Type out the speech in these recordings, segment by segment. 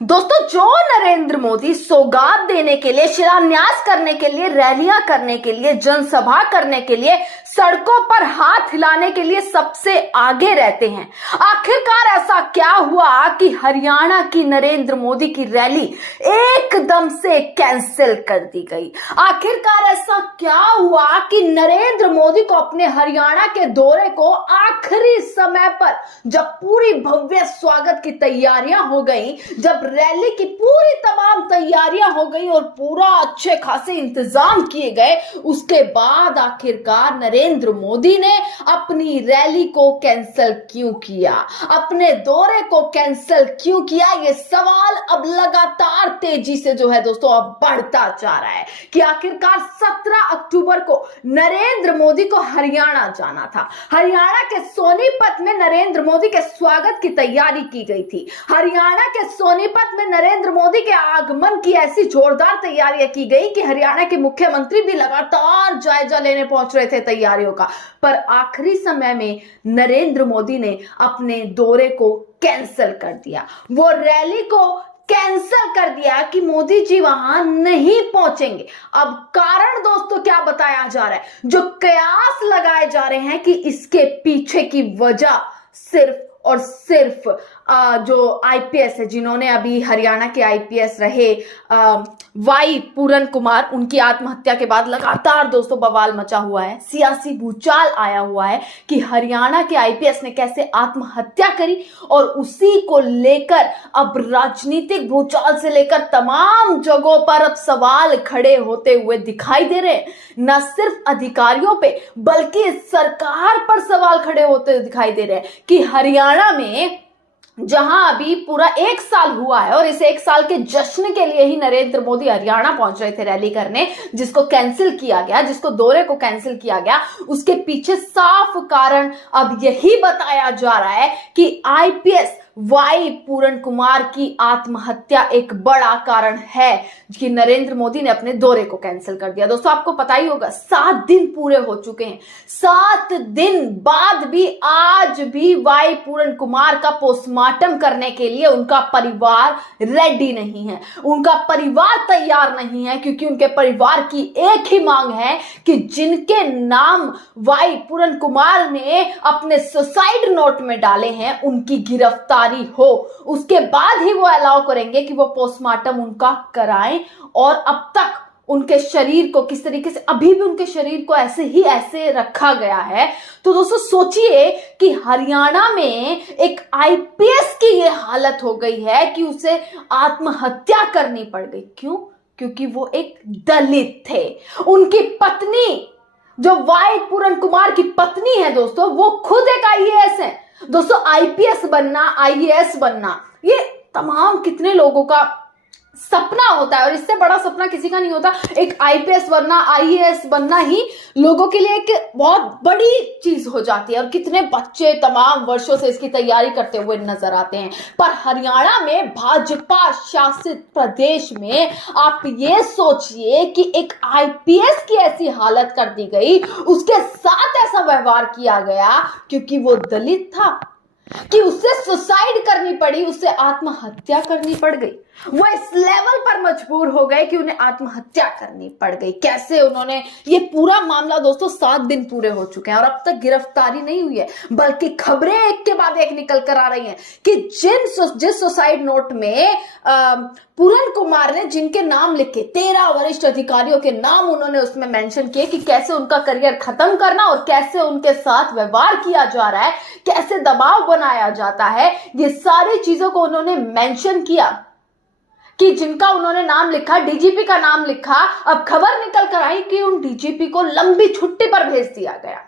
दोस्तों, जो नरेंद्र मोदी सौगात देने के लिए, शिलान्यास करने के लिए, रैलियां करने के लिए, जनसभा करने के लिए, सड़कों पर हाथ हिलाने के लिए सबसे आगे रहते हैं, आखिरकार ऐसा क्या हुआ कि हरियाणा की नरेंद्र मोदी की रैली एकदम से कैंसिल कर दी गई? आखिरकार ऐसा क्या हुआ कि नरेंद्र मोदी को अपने हरियाणा के दौरे को आखिरी समय पर, जब पूरी भव्य स्वागत की तैयारियां हो गई, जब रैली की पूरी तमाम तैयारियां हो गई और पूरा अच्छे खासे इंतजाम किए गए, उसके बाद आखिरकार नरेंद्र मोदी ने अपनी रैली को कैंसिल क्यों किया, अपने दौरे को कैंसिल क्यों किया? ये सवाल अब लगातार तेजी से जो है दोस्तों अब बढ़ता जा रहा है कि आखिरकार 17 अक्टूबर को नरेंद्र मोदी को हरियाणा जाना था। हरियाणा के सोनीपत में नरेंद्र मोदी के स्वागत की तैयारी की गई थी। हरियाणा के सोनीपत में नरेंद्र मोदी के आगमन की ऐसी जोरदार तैयारियां की गई कि हरियाणा के मुख्यमंत्री भी लगातार जायजा लेने पहुंच रहे थे तैयारियों का। पर आखिरी समय में नरेंद्र मोदी ने अपने दौरे को कैंसिल कर दिया, वो रैली को कैंसिल कर दिया कि मोदी जी वहां नहीं पहुंचेंगे। अब कारण दोस्तों क्या बताया जा रहा है? जो कयास लगाए जा रहे हैं कि इसके पीछे की वजह सिर्फ और सिर्फ जो आईपीएस है, जिन्होंने अभी हरियाणा के आईपीएस रहे वाई पूरन कुमार, उनकी आत्महत्या के बाद लगातार दोस्तों बवाल मचा हुआ है, सियासी भूचाल आया हुआ है कि हरियाणा के आईपीएस ने कैसे आत्महत्या करी, और उसी को लेकर अब राजनीतिक भूचाल से लेकर तमाम जगहों पर अब सवाल खड़े होते हुए दिखाई दे रहे हैं। न सिर्फ अधिकारियों पे बल्कि सरकार पर सवाल खड़े होते दिखाई दे रहे हैं कि हरियाणा में जहां अभी पूरा 1 साल हुआ है और इस 1 साल के जश्न के लिए ही नरेंद्र मोदी हरियाणा पहुंच रहे थे रैली करने, जिसको कैंसिल किया गया, जिसको दौरे को कैंसिल किया गया, उसके पीछे साफ कारण अब यही बताया जा रहा है कि आईपीएस वाई पूरन कुमार की आत्महत्या एक बड़ा कारण है कि नरेंद्र मोदी ने अपने दौरे को कैंसिल कर दिया। दोस्तों, आपको पता ही होगा 7 दिन पूरे हो चुके हैं, 7 दिन बाद भी आज भी वाई पूरन कुमार का पोस्टमार्टम करने के लिए उनका परिवार रेडी नहीं है, उनका परिवार तैयार नहीं है, क्योंकि उनके परिवार की एक ही मांग है कि जिनके नाम वाई पूरन कुमार ने अपने सुसाइड नोट में डाले हैं उनकी गिरफ्तारी हो, उसके बाद ही वो अलाउ करेंगे कि वो पोस्टमार्टम उनका कराएं। और अब तक उनके शरीर को किस तरीके से, अभी भी उनके शरीर को ऐसे रखा गया है। तो दोस्तों सोचिए कि हरियाणा में एक आईपीएस की ये हालत हो गई है कि उसे आत्महत्या करनी पड़ गई। क्यों? क्योंकि वो एक दलित थे। उनकी पत्नी, जो वाई पूरन कुमार की पत्नी है दोस्तों, वो खुद एक आईएएस है। दोस्तों, आईपीएस बनना, आईएएस बनना, ये तमाम कितने लोगों का सपना होता है और इससे बड़ा सपना किसी का नहीं होता। एक आईपीएस बनना, आईएएस बनना ही लोगों के लिए एक बहुत बड़ी चीज हो जाती है और कितने बच्चे तमाम वर्षों से इसकी तैयारी करते हुए नजर आते हैं। पर हरियाणा में भाजपा शासित प्रदेश में आप ये सोचिए कि एक आईपीएस की ऐसी हालत कर दी गई, उसके साथ ऐसा व्यवहार किया गया क्योंकि वो दलित था, कि उससे सुसाइड करनी पड़ी, उससे आत्महत्या करनी पड़ गई। वो इस लेवल पर मजबूर हो गए कि उन्हें आत्महत्या करनी पड़ गई। कैसे उन्होंने, ये पूरा मामला दोस्तों 7 दिन पूरे हो चुके हैं और अब तक गिरफ्तारी नहीं हुई है, बल्कि खबरें एक के बाद एक निकल कर आ रही हैं कि जिस सुसाइड नोट में पूरन कुमार ने जिनके नाम लिखे, 13 वरिष्ठ अधिकारियों के नाम उन्होंने उसमें मेंशन किए कि कैसे उनका करियर खत्म करना और कैसे उनके साथ व्यवहार किया जा रहा है, कैसे दबाव बनाया जाता है, ये सारी चीजों को उन्होंने मेंशन किया कि जिनका उन्होंने नाम लिखा, डीजीपी का नाम लिखा। अब खबर निकल कर आई कि उन डीजीपी को लंबी छुट्टी पर भेज दिया गया।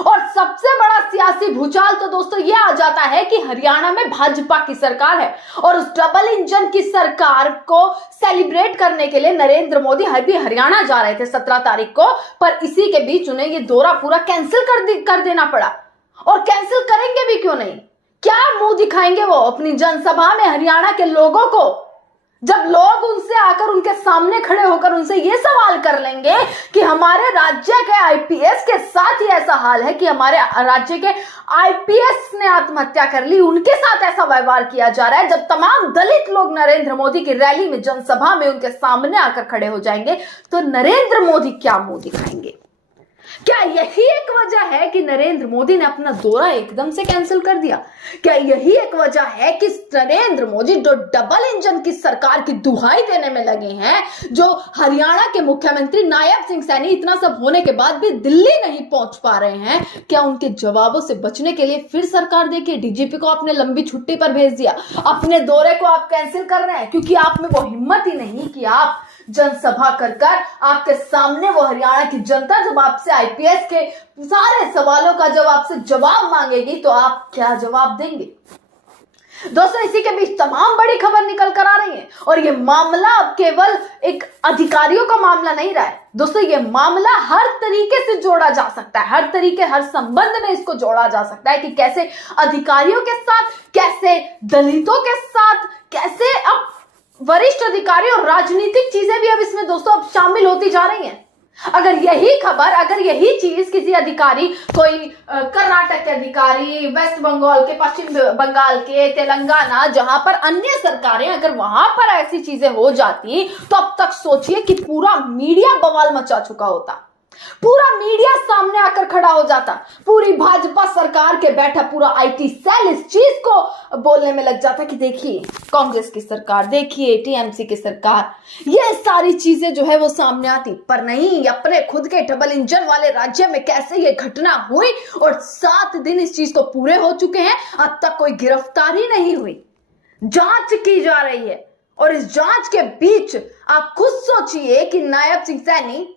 और सबसे बड़ा सियासी भूचाल तो दोस्तों ये आ जाता है कि हरियाणा में भाजपा की सरकार है और उस डबल इंजन की सरकार को सेलिब्रेट करने के लिए नरेंद्र मोदी हरियाणा जा रहे थे 17 तारीख को, पर इसी के बीच उन्हें ये दौरा पूरा कैंसिल कर देना पड़ा। और कैंसिल करेंगे भी क्यों नहीं? क्या मुंह दिखाएंगे वो अपनी जनसभा में हरियाणा के लोगों को, जब लोग उनसे आकर उनके सामने खड़े होकर उनसे ये सवाल कर लेंगे कि हमारे राज्य के आईपीएस के साथ ही ऐसा हाल है कि हमारे राज्य के आईपीएस ने आत्महत्या कर ली, उनके साथ ऐसा व्यवहार किया जा रहा है, जब तमाम दलित लोग नरेंद्र मोदी की रैली में, जनसभा में उनके सामने आकर खड़े हो जाएंगे, तो नरेंद्र मोदी क्या मुंह दिखाएंगे? क्या यही एक वजह है कि नरेंद्र मोदी ने अपना दौरा एकदम से कैंसिल कर दिया? क्या यही एक वजह है कि नरेंद्र मोदी जो डबल इंजन की सरकार की दुहाई देने में लगे हैं, जो हरियाणा के मुख्यमंत्री नायब सिंह सैनी इतना सब होने के बाद भी दिल्ली नहीं पहुंच पा रहे हैं, क्या उनके जवाबों से बचने के लिए फिर सरकार देखिए डीजीपी को आपने लंबी छुट्टी पर भेज दिया, अपने दौरे को आप कैंसिल कर रहे हैं क्योंकि आप में वो हिम्मत ही नहीं कि आप जनसभा कर आपके सामने वो हरियाणा की जनता जब आपसे आईपीएस के सारे सवालों का जब आपसे जवाब मांगेगी तो आप क्या जवाब देंगे? दोस्तों, इसी के बीच तमाम बड़ी खबर निकल कर आ रही है और ये मामला अब केवल एक अधिकारियों का मामला नहीं रहा है। दोस्तों, ये मामला हर तरीके से जोड़ा जा सकता है, हर संबंध में इसको जोड़ा जा सकता है कि कैसे अधिकारियों के साथ, कैसे दलितों के साथ, कैसे अब वरिष्ठ अधिकारी और राजनीतिक चीजें भी अब इसमें दोस्तों अब शामिल होती जा रही हैं। अगर यही खबर, अगर यही चीज किसी अधिकारी, कोई कर्नाटक के अधिकारी, वेस्ट बंगाल के, पश्चिम बंगाल के, तेलंगाना, जहां पर अन्य सरकारें, अगर वहां पर ऐसी चीजें हो जाती तो अब तक सोचिए कि पूरा मीडिया बवाल मचा चुका होता, पूरा मीडिया सामने आकर खड़ा हो जाता, पूरी भाजपा सरकार के बैठा पूरा आईटी सेल इस चीज को बोलने में लग जाता कि देखिए कांग्रेस की सरकार, देखिए टीएमसी की सरकार, ये सारी चीजें जो है वो सामने आती। पर नहीं, अपने खुद के डबल इंजन वाले राज्य में कैसे ये घटना हुई और 7 दिन इस चीज को पूरे हो चुके हैं, अब तक कोई गिरफ्तारी नहीं हुई, जांच की जा रही है। और इस जांच के बीच आप खुद सोचिए कि नायब सिंह सैनी,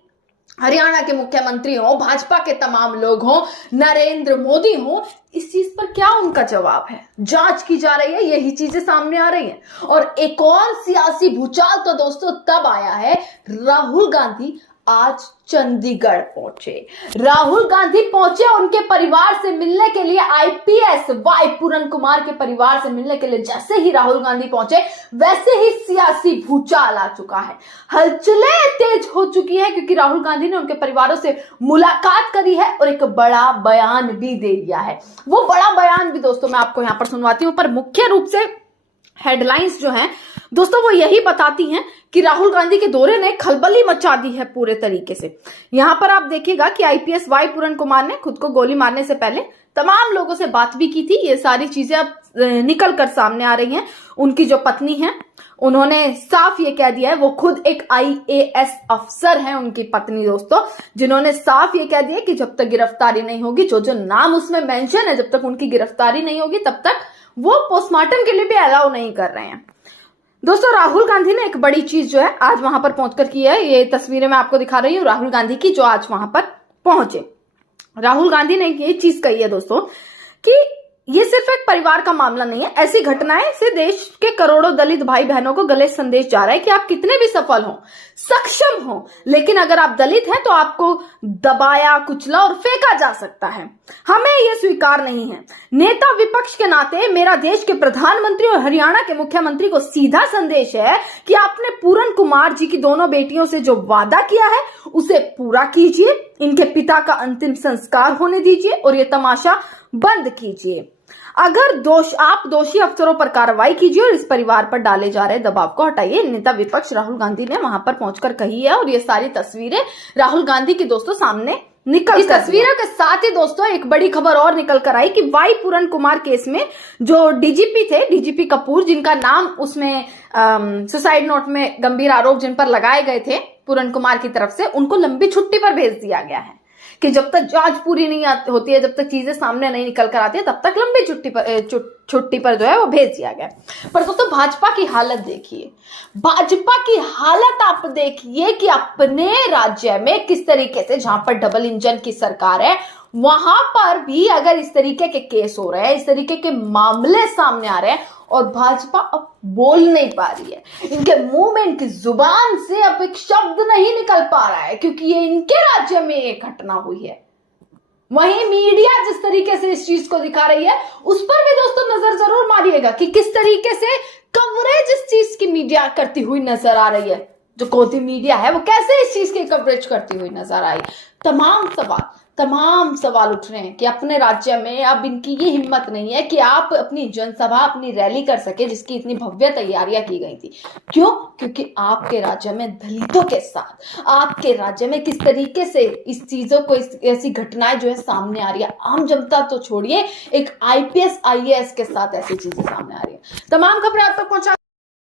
हरियाणा के मुख्यमंत्री हो, भाजपा के तमाम लोग हो, नरेंद्र मोदी हो, इस चीज पर क्या उनका जवाब है? जांच की जा रही है, यही चीजें सामने आ रही हैं। और एक और सियासी भूचाल तो दोस्तों तब आया है, राहुल गांधी आज चंडीगढ़ पहुंचे। राहुल गांधी पहुंचे उनके परिवार से मिलने के लिए, आईपीएस वाई पूरन कुमार के परिवार से मिलने के लिए। जैसे ही राहुल गांधी पहुंचे वैसे ही सियासी भूचाल आ चुका है, हलचलें तेज हो चुकी है क्योंकि राहुल गांधी ने उनके परिवारों से मुलाकात करी है और एक बड़ा बयान भी दे दिया है। वो बड़ा बयान भी दोस्तों मैं आपको यहां पर सुनवाती हूं, पर मुख्य रूप से हेडलाइंस जो हैं दोस्तों वो यही बताती हैं कि राहुल गांधी के दौरे ने खलबली मचा दी है पूरे तरीके से। यहां पर आप देखिएगा कि आईपीएस वाई पूरन कुमार ने खुद को गोली मारने से पहले तमाम लोगों से बात भी की थी। ये सारी चीजें अब निकल कर सामने आ रही हैं। उनकी जो पत्नी है उन्होंने साफ ये कह दिया है, वो खुद एक आईएएस अफसर है उनकी पत्नी दोस्तों, जिन्होंने साफ ये कह दिया कि जब तक गिरफ्तारी नहीं होगी, जो जो नाम उसमें मेंशन है, जब तक उनकी गिरफ्तारी नहीं होगी तब तक वो पोस्टमार्टम के लिए भी अलाउ नहीं कर रहे हैं। दोस्तों, राहुल गांधी ने एक बड़ी चीज जो है आज वहां पर पहुंचकर की है। ये तस्वीरें मैं आपको दिखा रही हूँ राहुल गांधी की, जो आज वहां पर पहुंचे। राहुल गांधी ने ये चीज कही है दोस्तों कि ये सिर्फ एक परिवार का मामला नहीं है, ऐसी घटनाएं से देश के करोड़ों दलित भाई बहनों को गलत संदेश जा रहा है कि आप कितने भी सफल हो, सक्षम हो, लेकिन अगर आप दलित हैं तो आपको दबाया, कुचला और फेंका जा सकता है। हमें यह स्वीकार नहीं है। नेता विपक्ष के नाते मेरा देश के प्रधानमंत्री और हरियाणा के मुख्यमंत्री को सीधा संदेश है कि आपने पूरन कुमार जी की दोनों बेटियों से जो वादा किया है उसे पूरा कीजिए, इनके पिता का अंतिम संस्कार होने दीजिए और ये तमाशा बंद कीजिए। अगर आप दोषी अफसरों पर कार्रवाई कीजिए और इस परिवार पर डाले जा रहे दबाव को हटाइए। नेता विपक्ष राहुल गांधी ने वहां पर पहुंचकर कही है और ये सारी तस्वीरें राहुल गांधी की दोस्तों सामने निकल, इस तस्वीरों के साथ ही दोस्तों एक बड़ी खबर और निकल कर आई कि वाई पूरन कुमार केस में जो डीजीपी थे, डीजीपी कपूर, जिनका नाम उसमें सुसाइड नोट में गंभीर आरोप जिन पर लगाए गए थे पूरन कुमार की तरफ से, उनको लंबी छुट्टी पर भेज दिया गया है कि जब तक जांच पूरी नहीं होती है, जब तक चीजें सामने नहीं निकल कर आती है, तब तक लंबी छुट्टी पर जो है वो भेज दिया गया। पर दोस्तों भाजपा की हालत देखिए, भाजपा की हालत आप देखिए कि अपने राज्य में किस तरीके से, जहां पर डबल इंजन की सरकार है, वहां पर भी अगर इस तरीके के केस हो रहे हैं, इस तरीके के मामले सामने आ रहे हैं और भाजपा अब बोल नहीं पा रही है, इनके मुंह में, इनकी जुबान से अब एक शब्द नहीं निकल पा रहा है क्योंकि ये इनके राज्य में एक घटना हुई है। वहीं मीडिया जिस तरीके से इस चीज को दिखा रही है उस पर भी दोस्तों नजर जरूर मारिएगा कि किस तरीके से कवरेज इस चीज की मीडिया करती हुई नजर आ रही है, जो गोदी मीडिया है वो कैसे इस चीज की कवरेज करती हुई नजर आई। तमाम सवाल उठ रहे हैं कि अपने राज्य में अब इनकी ये हिम्मत नहीं है कि आप अपनी जनसभा, अपनी रैली कर सके, जिसकी इतनी भव्य तैयारियां की गई थी। क्यों? क्योंकि आपके राज्य में दलितों के साथ, आपके राज्य में किस तरीके से इस चीजों को, ऐसी घटनाएं जो है सामने आ रही है। आम जनता तो छोड़िए, एक IPS IAS के साथ ऐसी चीजें सामने आ रही है। तमाम खबरें आप तक पहुंचा